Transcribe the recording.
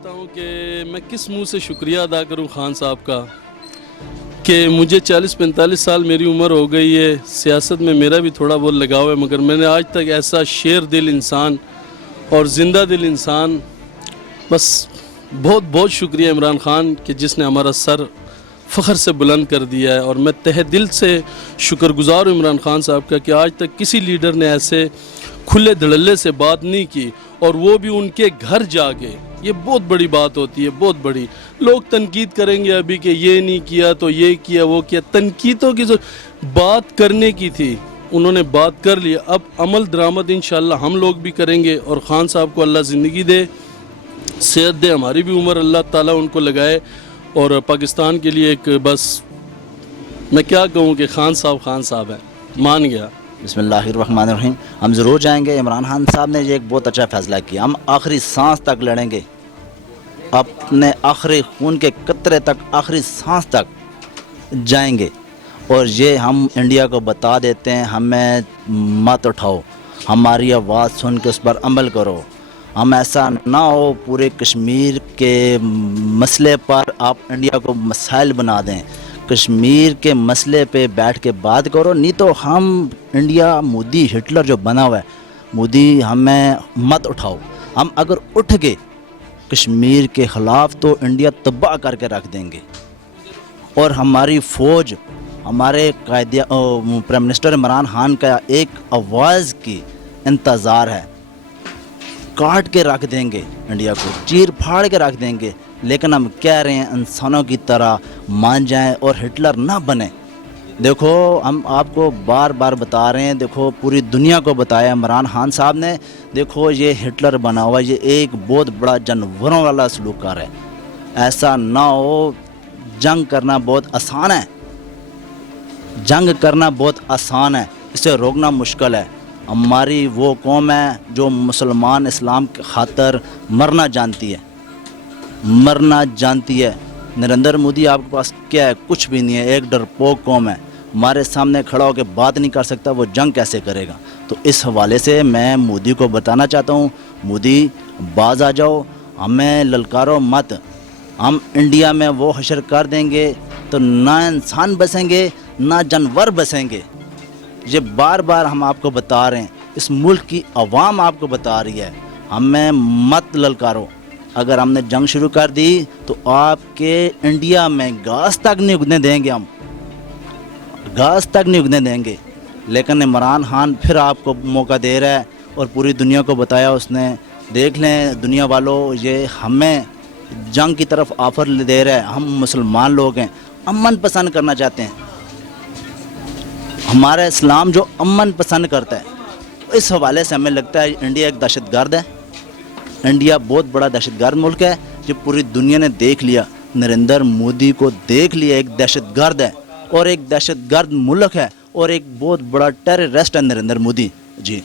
بتاؤں کہ میں کس منہ سے شکریہ ادا کروں خان صاحب کا کہ مجھے 40-45 سال میری عمر ہو گئی ہے، سیاست میں میرا بھی تھوڑا بہت لگاؤ ہے، مگر میں نے آج تک ایسا شیر دل انسان اور زندہ دل انسان، بس بہت بہت شکریہ عمران خان کہ جس نے ہمارا سر فخر سے بلند کر دیا ہے، اور میں تہ دل سے شکر گزار ہوں عمران خان صاحب کا کہ آج تک کسی لیڈر نے ایسے کھلے دھڑلے سے بات نہیں کی، اور وہ بھی ان کے گھر جا کے۔ یہ بہت بڑی بات ہوتی ہے، بہت بڑی۔ لوگ تنقید کریں گے ابھی کہ یہ نہیں کیا تو یہ کیا وہ کیا، تنقیدوں کی بات کرنے کی تھی، انہوں نے بات کر لی، اب عمل درآمد انشاءاللہ ہم لوگ بھی کریں گے، اور خان صاحب کو اللہ زندگی دے، صحت دے، ہماری بھی عمر اللہ تعالیٰ ان کو لگائے، اور پاکستان کے لیے ایک بس میں کیا کہوں کہ خان صاحب ہیں، مان گیا۔ بسم اللہ الرحمن الرحیم۔ ہم ضرور جائیں گے۔ عمران خان صاحب نے یہ ایک بہت اچھا فیصلہ کیا، ہم آخری سانس تک لڑیں گے، اپنے آخری خون کے قطرے تک، آخری سانس تک جائیں گے، اور یہ ہم انڈیا کو بتا دیتے ہیں، ہمیں مت اٹھاؤ، ہماری آواز سن کے اس پر عمل کرو۔ ہم ایسا نہ ہو پورے کشمیر کے مسئلے پر آپ انڈیا کو مسائل بنا دیں، کشمیر کے مسئلے پہ بیٹھ کے بات کرو، نہیں تو ہم انڈیا مودی ہٹلر جو بنا ہوا ہے، مودی ہمیں مت اٹھاؤ۔ ہم اگر اٹھ گئے کشمیر کے خلاف تو انڈیا تباہ کر کے رکھ دیں گے، اور ہماری فوج، ہمارے پرائم منسٹر عمران خان کا ایک آواز کی انتظار ہے، کاٹ کے رکھ دیں گے انڈیا کو، چیر پھاڑ کے رکھ دیں گے، لیکن ہم کہہ رہے ہیں انسانوں کی طرح مان جائیں اور ہٹلر نہ بنیں۔ دیکھو ہم آپ کو بار بار بتا رہے ہیں، دیکھو پوری دنیا کو بتایا عمران خان صاحب نے، دیکھو یہ ہٹلر بنا ہوا، یہ ایک بہت بڑا جانوروں والا سلوک کر ہے، ایسا نہ ہو۔ جنگ کرنا بہت آسان ہے، جنگ کرنا بہت آسان ہے، اسے روکنا مشکل ہے۔ ہماری وہ قوم ہے جو مسلمان اسلام کی خاطر مرنا جانتی ہے، مرنا جانتی ہے۔ نریندر مودی آپ کے پاس کیا ہے؟ کچھ بھی نہیں ہے، ایک ڈرپوک قوم ہے، ہمارے سامنے کھڑا ہو کے بات نہیں کر سکتا، وہ جنگ کیسے کرے گا؟ تو اس حوالے سے میں مودی کو بتانا چاہتا ہوں، مودی باز آ جاؤ، ہمیں للکارو مت، ہم انڈیا میں وہ حشر کر دیں گے تو نہ انسان بسیں گے نہ جانور بسیں گے۔ یہ بار بار ہم آپ کو بتا رہے ہیں، اس ملک کی عوام آپ کو بتا رہی ہے، ہمیں مت للکارو۔ اگر ہم نے جنگ شروع کر دی تو آپ کے انڈیا میں گھاس تک نہیں اگنے دیں گے، ہم گھاس تک نہیں اگنے دیں گے۔ لیکن عمران خان پھر آپ کو موقع دے رہا ہے، اور پوری دنیا کو بتایا اس نے، دیکھ لیں دنیا والوں، یہ ہمیں جنگ کی طرف آفر دے رہا ہے۔ ہم مسلمان لوگ ہیں، امن پسند کرنا چاہتے ہیں، ہمارا اسلام جو امن پسند کرتا ہے، اس حوالے سے ہمیں لگتا ہے انڈیا ایک دہشت گرد ہے، انڈیا بہت بڑا دہشت گرد ملک ہے، جو پوری دنیا نے دیکھ لیا، نریندر مودی کو دیکھ لیا، ایک دہشت گرد ہے اور ایک دہشت گرد ملک ہے، اور ایک بہت بڑا ٹیررسٹ ہے نریندر مودی جی۔